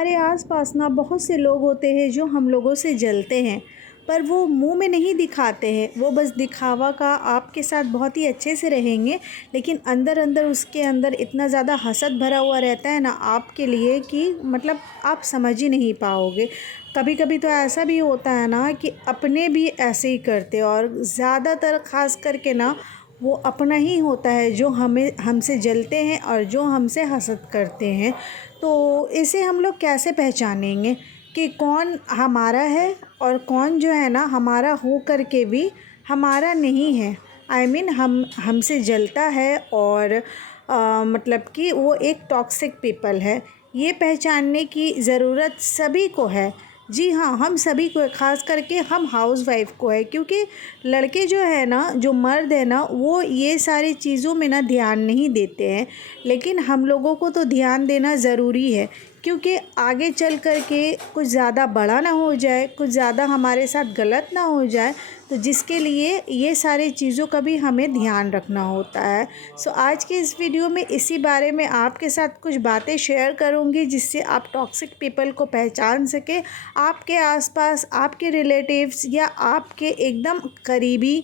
हमारे आसपास ना बहुत से लोग होते हैं जो हम लोगों से जलते हैं, पर वो मुंह में नहीं दिखाते हैं। वो बस दिखावा का आपके साथ बहुत ही अच्छे से रहेंगे, लेकिन अंदर अंदर उसके अंदर इतना ज़्यादा हसद भरा हुआ रहता है ना आपके लिए कि मतलब आप समझ ही नहीं पाओगे। कभी कभी तो ऐसा भी होता है ना कि अपने भी ऐसे ही करते, और ज़्यादातर ख़ास करके ना वो अपना ही होता है जो हमें हमसे जलते हैं और जो हमसे हसद करते हैं। तो इसे हम लोग कैसे पहचानेंगे कि कौन हमारा है और कौन जो है ना हमारा हो कर के भी हमारा नहीं है। हम हमसे जलता है और मतलब कि वो एक टॉक्सिक पीपल है। ये पहचानने की ज़रूरत सभी को है। जी हाँ, हम सभी को, ख़ास करके हम हाउसवाइफ को है, क्योंकि लड़के जो है ना, जो मर्द है ना, वो ये सारी चीज़ों में ना ध्यान नहीं देते हैं, लेकिन हम लोगों को तो ध्यान देना ज़रूरी है, क्योंकि आगे चल कर के कुछ ज़्यादा बड़ा ना हो जाए, कुछ ज़्यादा हमारे साथ गलत ना हो जाए, तो जिसके लिए ये सारी चीज़ों का भी हमें ध्यान रखना होता है। सो आज के इस वीडियो में इसी बारे में आपके साथ कुछ बातें शेयर करूंगी, जिससे आप टॉक्सिक पीपल को पहचान सके। आपके आसपास आपके रिलेटिव्स या आपके एकदम करीबी,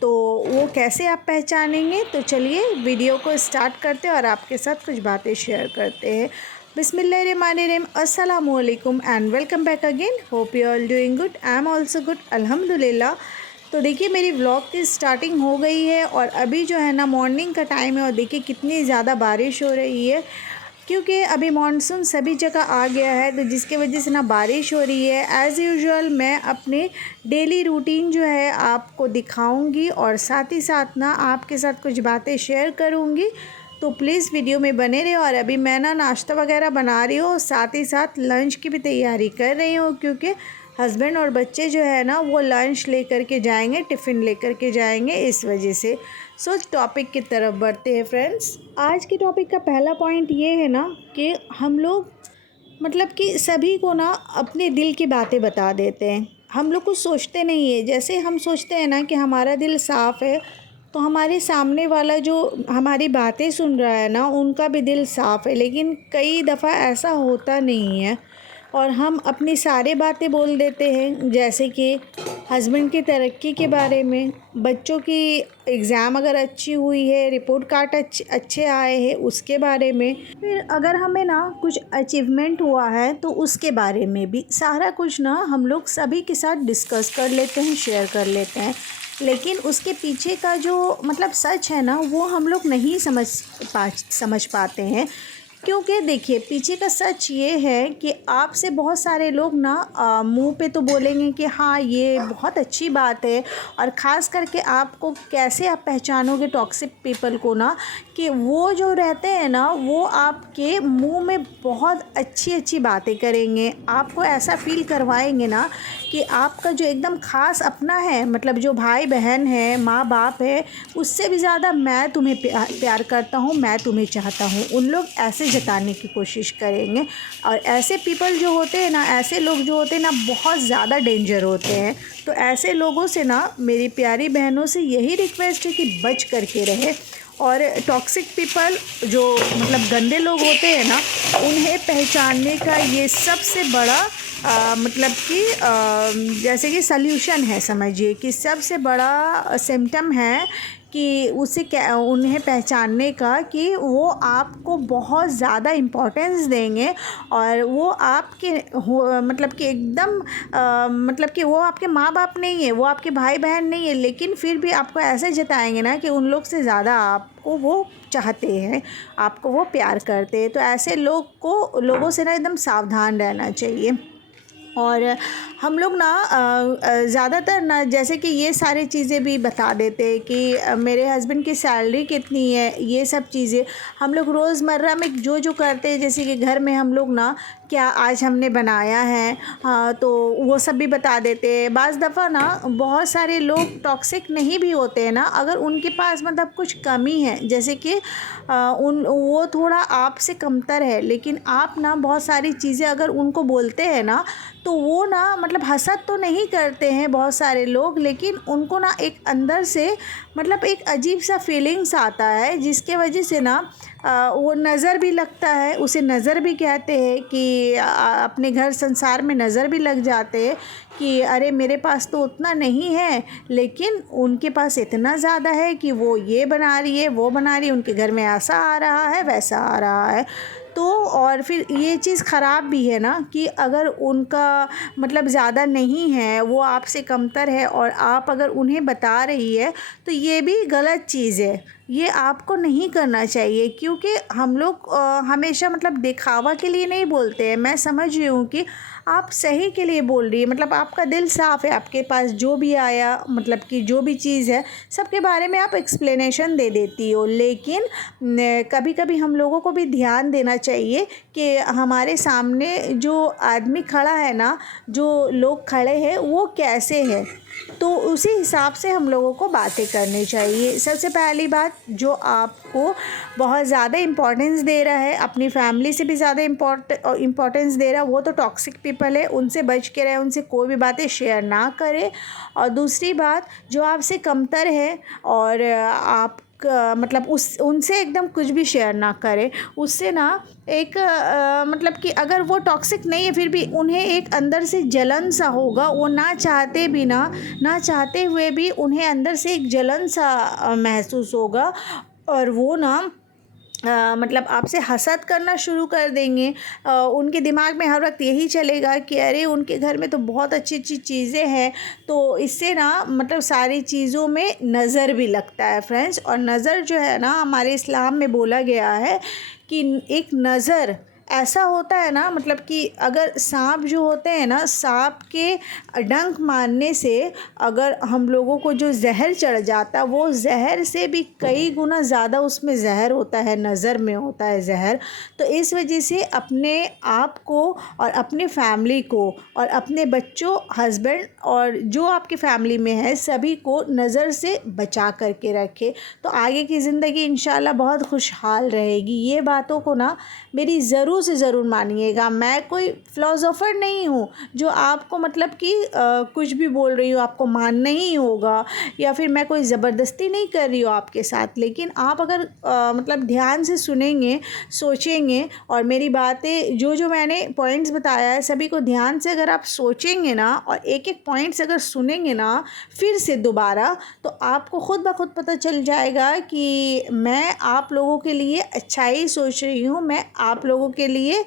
तो वो कैसे आप पहचानेंगे। तो चलिए वीडियो को स्टार्ट करते हैं और आपके साथ कुछ बातें शेयर करते हैं। बिस्मिल्लाहिर्रहमानिर्रहीम, अस्सलामु अलैकुम and welcome back again. Hope you all doing good, I am also good, अल्हम्दुलिल्लाह। तो देखिए, मेरी व्लॉग की स्टार्टिंग हो गई है और अभी जो है ना मॉर्निंग का टाइम है, और देखिए कितनी ज़्यादा बारिश हो रही है, क्योंकि अभी मानसून सभी जगह आ गया है, तो जिसके वजह से ना बारिश हो रही है। एज़ यूजुअल मैं अपने डेली रूटीन जो है आपको दिखाऊंगी और साथ ही साथ ना आपके साथ कुछ बातें शेयर करूंगी। तो प्लीज़ वीडियो में बने रहे। और अभी मैं ना नाश्ता वगैरह बना रही हूँ, साथ ही साथ लंच की भी तैयारी कर रही हूँ, क्योंकि हस्बैंड और बच्चे जो है ना वो लंच लेकर के जाएंगे, टिफ़िन लेकर के जाएंगे, इस वजह से। सो टॉपिक की तरफ बढ़ते हैं फ्रेंड्स। आज के टॉपिक का पहला पॉइंट ये है ना कि हम लोग मतलब कि सभी को ना अपने दिल की बातें बता देते हैं। हम लोग कुछ सोचते नहीं है। जैसे हम सोचते हैं ना कि हमारा दिल साफ़ है, तो हमारे सामने वाला जो हमारी बातें सुन रहा है ना, उनका भी दिल साफ़ है, लेकिन कई दफ़ा ऐसा होता नहीं है और हम अपनी सारी बातें बोल देते हैं। जैसे कि हस्बैंड की तरक्की के बारे में, बच्चों की एग्ज़ाम अगर अच्छी हुई है, रिपोर्ट कार्ड अच्छे आए हैं, उसके बारे में। फिर अगर हमें ना कुछ अचीवमेंट हुआ है तो उसके बारे में भी, सारा कुछ ना हम लोग सभी के साथ डिस्कस कर लेते हैं, शेयर कर लेते हैं। लेकिन उसके पीछे का जो मतलब सच है ना, वो हम लोग नहीं समझ पाते हैं। क्योंकि देखिए, पीछे का सच ये है कि आपसे बहुत सारे लोग ना मुंह पे तो बोलेंगे कि हाँ ये बहुत अच्छी बात है, और ख़ास करके आपको कैसे आप पहचानोगे टॉक्सिक पीपल को ना, कि वो जो रहते हैं ना वो आपके मुंह में बहुत अच्छी अच्छी बातें करेंगे, आपको ऐसा फील करवाएंगे ना कि आपका जो एकदम ख़ास अपना है, मतलब जो भाई बहन है, माँ बाप है, उससे भी ज़्यादा मैं तुम्हें प्यार करता हूँ, मैं तुम्हें चाहता हूँ, उन लोग ऐसे जताने की कोशिश करेंगे। और ऐसे पीपल जो होते हैं ना, ऐसे लोग जो होते हैं ना, बहुत ज़्यादा डेंजर होते हैं। तो ऐसे लोगों से ना मेरी प्यारी बहनों से यही रिक्वेस्ट है कि बच करके रहे। और टॉक्सिक पीपल जो मतलब गंदे लोग होते हैं ना, उन्हें पहचानने का ये सबसे बड़ा मतलब कि जैसे कि सल्यूशन है, समझिए कि सबसे बड़ा सिम्टम है कि उसे क्या उन्हें पहचानने का, कि वो आपको बहुत ज़्यादा इम्पोर्टेंस देंगे, और वो आपके हो मतलब कि एकदम मतलब कि वो आपके माँ बाप नहीं है, वो आपके भाई बहन नहीं है, लेकिन फिर भी आपको ऐसे जताएंगे ना कि उन लोग से ज़्यादा आपको वो चाहते हैं, आपको वो प्यार करते हैं। तो ऐसे लोगों से ना एकदम सावधान रहना चाहिए। और हम लोग ना ज़्यादातर ना जैसे कि ये सारी चीज़ें भी बता देते हैं कि मेरे हस्बैंड की सैलरी कितनी है, ये सब चीज़ें हम लोग रोज़मर्रा में जो जो करते हैं, जैसे कि घर में हम लोग ना क्या आज हमने बनाया है, तो वो सब भी बता देते हैं। बाज़ दफ़ा ना बहुत सारे लोग टॉक्सिक नहीं भी होते हैं ना, अगर उनके पास मतलब कुछ कमी है, जैसे कि वो थोड़ा आपसे कमतर है, लेकिन आप ना बहुत सारी चीज़ें अगर उनको बोलते हैं ना, तो वो ना मतलब हसद तो नहीं करते हैं बहुत सारे लोग, लेकिन उनको ना एक अंदर से मतलब एक अजीब सा फीलिंग्स आता है, जिसके वजह से ना वो नज़र भी लगता है, उसे नज़र भी कहते हैं कि अपने घर संसार में नज़र भी लग जाते हैं कि अरे मेरे पास तो उतना नहीं है, लेकिन उनके पास इतना ज़्यादा है कि वो ये बना रही है, वो बना रही है, उनके घर में ऐसा आ रहा है, वैसा आ रहा है। तो और फिर ये चीज़ ख़राब भी है ना कि अगर उनका मतलब ज़्यादा नहीं है, वो आपसे कमतर है और आप अगर उन्हें बता रही है, तो ये भी गलत चीज़ है। ये आपको नहीं करना चाहिए, क्योंकि हम लोग हमेशा मतलब दिखावा के लिए नहीं बोलते हैं। मैं समझ रही हूँ कि आप सही के लिए बोल रही है, मतलब आपका दिल साफ़ है, आपके पास जो भी आया मतलब कि जो भी चीज़ है सबके बारे में आप एक्सप्लेनेशन दे देती हो। लेकिन कभी कभी हम लोगों को भी ध्यान देना चाहिए कि हमारे सामने जो आदमी खड़ा है ना, जो लोग खड़े हैं वो कैसे हैं, तो उसी हिसाब से हम लोगों को बातें करनी चाहिए। सबसे पहली बात, जो आपको बहुत ज़्यादा इम्पोर्टेंस दे रहा है, अपनी फैमिली से भी ज़्यादा इम्पोर्टेंस दे रहा है, वो तो टॉक्सिक पीपल है, उनसे बच के रहे, उनसे कोई भी बातें शेयर ना करें। और दूसरी बात, जो आपसे कमतर है और आप मतलब उनसे एकदम कुछ भी शेयर ना करें। उससे ना एक मतलब कि अगर वो टॉक्सिक नहीं है फिर भी उन्हें एक अंदर से जलन सा होगा, वो ना चाहते भी ना चाहते हुए भी उन्हें अंदर से एक जलन सा महसूस होगा, और वो ना मतलब आपसे हसद करना शुरू कर देंगे। उनके दिमाग में हर वक्त यही चलेगा कि अरे उनके घर में तो बहुत अच्छी अच्छी चीज़ें हैं, तो इससे ना मतलब सारी चीज़ों में नज़र भी लगता है फ्रेंड्स। और नज़र जो है ना, हमारे इस्लाम में बोला गया है कि एक नज़र ऐसा होता है ना, मतलब कि अगर सांप जो होते हैं ना, सांप के डंक मारने से अगर हम लोगों को जो जहर चढ़ जाता, वो जहर से भी कई गुना ज़्यादा उसमें जहर होता है, नज़र में होता है जहर। तो इस वजह से अपने आप को और अपने फैमिली को और अपने बच्चों, हस्बैंड और जो आपकी फैमिली में है सभी को नज़र से बचा करके रखें, तो आगे की ज़िंदगी इंशाल्लाह बहुत खुशहाल रहेगी। ये बातों को ना मेरी ज़रूर से ज़रूर मानिएगा। मैं कोई फ़िलोसोफ़र नहीं हूँ जो आपको मतलब कि कुछ भी बोल रही हूँ आपको मानना ही होगा, या फिर मैं कोई ज़बरदस्ती नहीं कर रही हूँ आपके साथ। लेकिन आप अगर मतलब ध्यान से सुनेंगे, सोचेंगे और मेरी बातें जो मैंने पॉइंट्स बताया है सभी को ध्यान से अगर आप सोचेंगे ना, और एक एक पॉइंट्स अगर सुनेंगे ना फिर से दोबारा, तो आपको ख़ुद ब खुद पता चल जाएगा कि मैं आप लोगों के लिए अच्छा ही सोच रही हूँ, मैं आप लोगों के लिए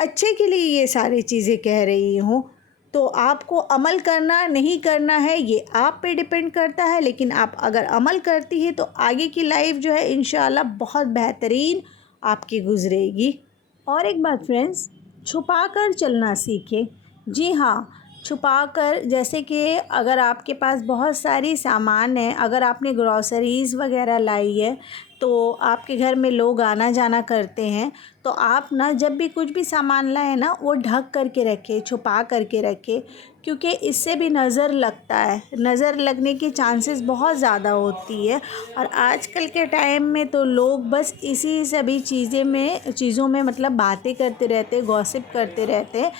अच्छे के लिए ये सारी चीज़ें कह रही हूँ। तो आपको अमल करना नहीं करना है ये आप पे डिपेंड करता है, लेकिन आप अगर अमल करती है तो आगे की लाइफ जो है इंशाल्लाह बहुत बेहतरीन आपकी गुजरेगी। और एक बात फ्रेंड्स, छुपा कर चलना सीखें। जी हाँ, छुपा कर, जैसे कि अगर आपके पास बहुत सारी सामान है, अगर आपने ग्रॉसरीज़ वगैरह लाई है, तो आपके घर में लोग आना जाना करते हैं, तो आप ना जब भी कुछ भी सामान लाएँ ना, वो ढक करके रखें, छुपा करके रखें, क्योंकि इससे भी नज़र लगता है, नज़र लगने की चांसेस बहुत ज़्यादा होती है। और आजकल के टाइम में तो लोग बस इसी सभी चीज़ों में मतलब बातें करते रहते, गॉसिप करते रहते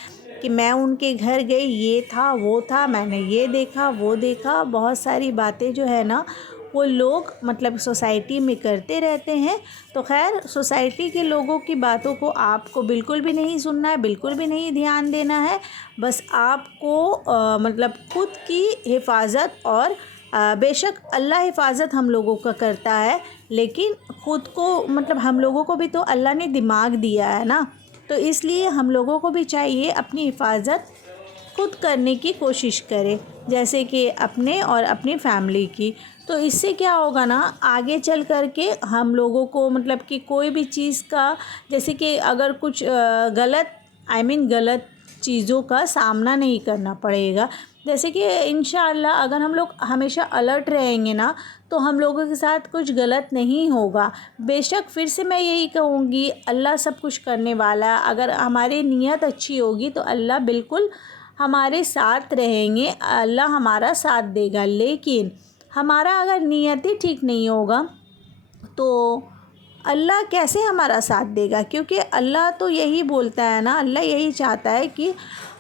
कि मैं उनके घर गई, ये था वो था, मैंने ये देखा वो देखा, बहुत सारी बातें जो है ना वो लोग मतलब सोसाइटी में करते रहते हैं। तो खैर, सोसाइटी के लोगों की बातों को आपको बिल्कुल भी नहीं सुनना है, बिल्कुल भी नहीं ध्यान देना है। बस आपको मतलब खुद की हिफाजत और बेशक अल्लाह हिफाजत हम लोगों का करता है, लेकिन ख़ुद को मतलब हम लोगों को भी तो अल्लाह ने दिमाग दिया है ना, तो इसलिए हम लोगों को भी चाहिए अपनी हिफाजत खुद करने की कोशिश करें, जैसे कि अपने और अपनी फैमिली की। तो इससे क्या होगा ना, आगे चल कर के हम लोगों को मतलब कि कोई भी चीज़ का, जैसे कि अगर कुछ गलत चीज़ों का सामना नहीं करना पड़ेगा। जैसे कि इंशाअल्लाह अगर हम लोग हमेशा अलर्ट रहेंगे ना, तो हम लोगों के साथ कुछ गलत नहीं होगा। बेशक फिर से मैं यही कहूँगी, अल्लाह सब कुछ करने वाला, अगर हमारी नीयत अच्छी होगी तो अल्लाह बिल्कुल हमारे साथ रहेंगे, अल्लाह हमारा साथ देगा। लेकिन हमारा अगर नीयत ही ठीक नहीं होगा तो अल्लाह कैसे हमारा साथ देगा? क्योंकि अल्लाह तो यही बोलता है ना, अल्लाह यही चाहता है कि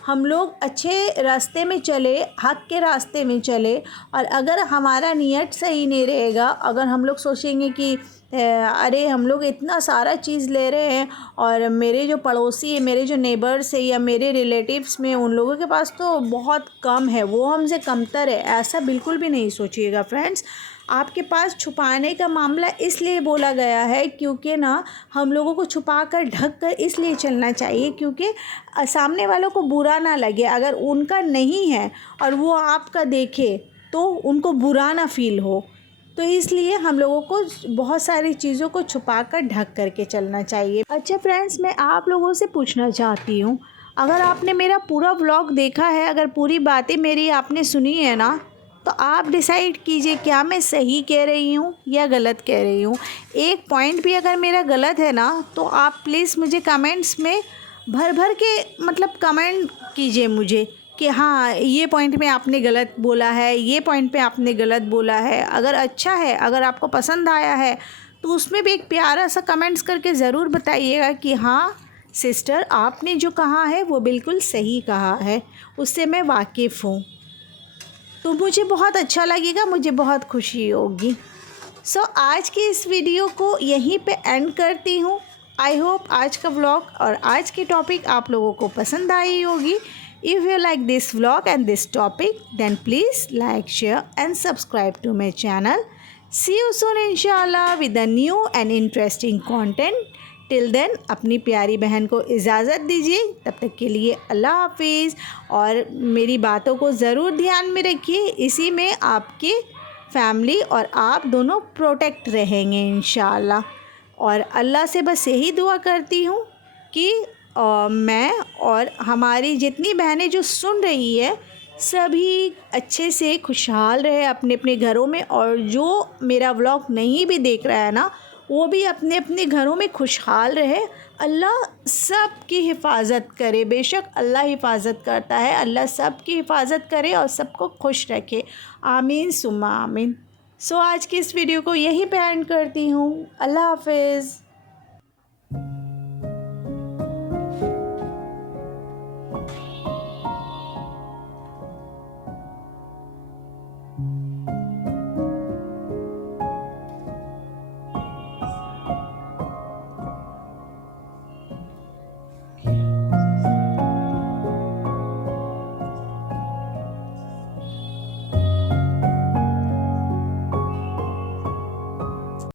हम लोग अच्छे रास्ते में चले, हक़ के रास्ते में चले। और अगर हमारा नीयत सही नहीं रहेगा, अगर हम लोग सोचेंगे कि अरे हम लोग इतना सारा चीज़ ले रहे हैं और मेरे जो पड़ोसी है, मेरे जो नेबर्स है या मेरे रिलेटिव्स में, उन लोगों के पास तो बहुत कम है, वो हमसे कमतर है, ऐसा बिल्कुल भी नहीं सोचिएगा फ्रेंड्स। आपके पास छुपाने का मामला इसलिए बोला गया है क्योंकि ना हम लोगों को छुपा कर ढक कर इसलिए चलना चाहिए क्योंकि सामने वालों को बुरा ना लगे। अगर उनका नहीं है और वो आपका देखे तो उनको बुरा ना फ़ील हो, तो इसलिए हम लोगों को बहुत सारी चीज़ों को छुपा कर ढक करके चलना चाहिए। अच्छा फ्रेंड्स, मैं आप लोगों से पूछना चाहती हूँ, अगर आपने मेरा पूरा व्लॉग देखा है, अगर पूरी बातें मेरी आपने सुनी है ना, तो आप डिसाइड कीजिए क्या मैं सही कह रही हूँ या गलत कह रही हूँ। एक पॉइंट भी अगर मेरा गलत है ना, तो आप प्लीज़ मुझे कमेंट्स में भर भर के मतलब कमेंट कीजिए मुझे कि हाँ ये पॉइंट में आपने गलत बोला है, ये पॉइंट पे आपने गलत बोला है। अगर अच्छा है, अगर आपको पसंद आया है, तो उसमें भी एक प्यारा सा कमेंट्स करके ज़रूर बताइएगा कि हाँ सिस्टर, आपने जो कहा है वो बिल्कुल सही कहा है, उससे मैं वाकिफ़ हूँ। तो मुझे बहुत अच्छा लगेगा, मुझे बहुत खुशी होगी। सो आज की इस वीडियो को यहीं पे एंड करती हूँ। आई होप आज का व्लॉग और आज की टॉपिक आप लोगों को पसंद आई होगी। If you like this vlog and this topic, then please like, share and subscribe to my channel. See you soon इंशाल्लाह with a new and interesting content. Till then अपनी प्यारी बहन को इजाज़त दीजिए। तब तक के लिए अल्लाह हाफिज़। और मेरी बातों को ज़रूर ध्यान में रखिए, इसी में आपकी फैमिली और आप दोनों प्रोटेक्ट रहेंगे इंशाअल्लाह। और अल्लाह से बस यही दुआ करती हूँ कि मैं और हमारी जितनी बहनें जो सुन रही है, सभी अच्छे से खुशहाल रहे अपने अपने घरों में। और जो मेरा व्लॉग नहीं भी देख रहा है ना, वो भी अपने अपने घरों में खुशहाल रहे। अल्लाह सब की हिफाजत करे, बेशक अल्लाह हिफाजत करता है। अल्लाह सब की हिफाजत करे और सबको खुश रखे, आमीन सुम्मा आमीन। सो आज की इस वीडियो को यहीं पे एंड करती हूँ। अल्लाह हाफिज़।